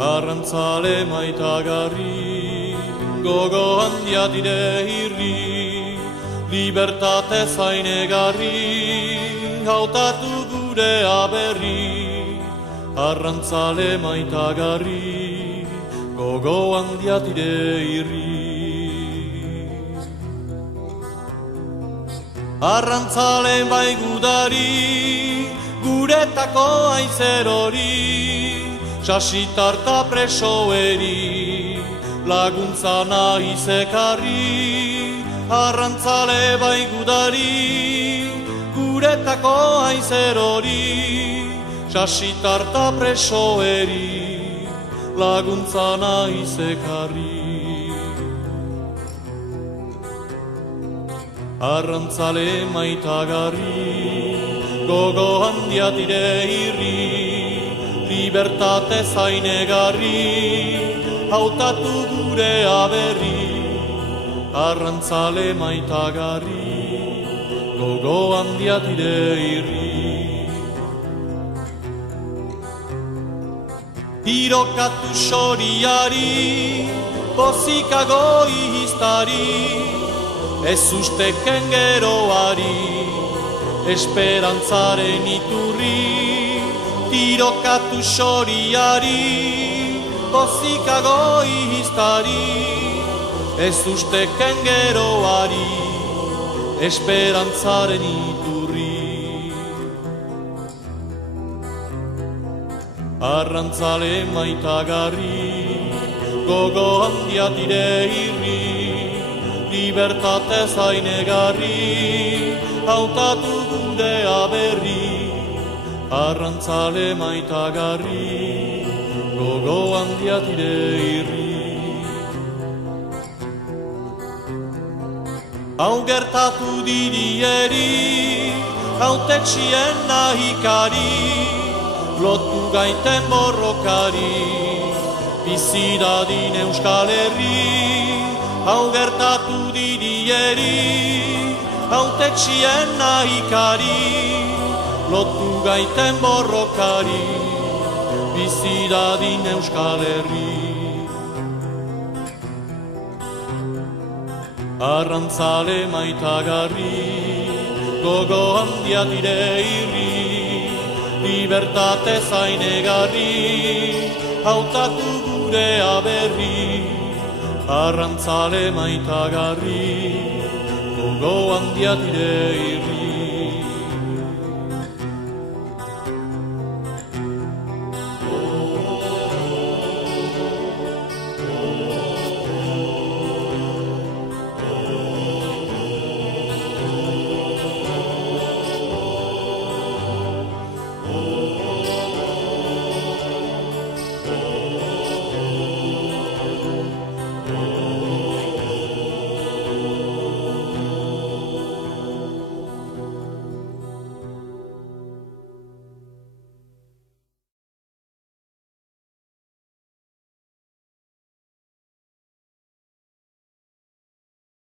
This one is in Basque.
Arrantzale maitagarri, gogo handia dire irri, libertate zainegarri, hautatu gure aberri. Arrantzale maitagarri, gogo handia dire irri. Arrantzale bai gudari, guretako aizerori, sasitarta presoeri, laguntza nahiz ekarri. Arrantzale bai gudari, guretako aizerori, sasitarta presoeri, laguntza nahiz ekarri. Arrantzale maitagarri, gogo handia dire irri, libertate zainegarri, hautatu gure aberri. Arrantzale maitagarri, gogo handia dire irri. Tirokatu xoriari, pozikago ihiztari, ez usteken geroari, esperantzaren iturri. Tirokatu xoriari, pozikago ihiztari, ez usteken geroari, esperantzaren iturri. Arrantzale maitagarri, gogo handia dire irri, libertate zainegarri, hautatu gure aberri. Arrantzale maitagarri, gogo handia dire irri. Hau gertatu dirieri, hautetxien nahikari, lotu gaiten borrokari, bizidadin Euskal Herri. Hau gertatu dirieri, hautetxien nahikari, lotu gaiten borrokari, bizidadin Euskal Herri. Arrantzale maitagarri, gogo handia dire irri, libertate zainegarri, hautatu gure aberri. Arrantzale maitagarri, gogo handia dire irri.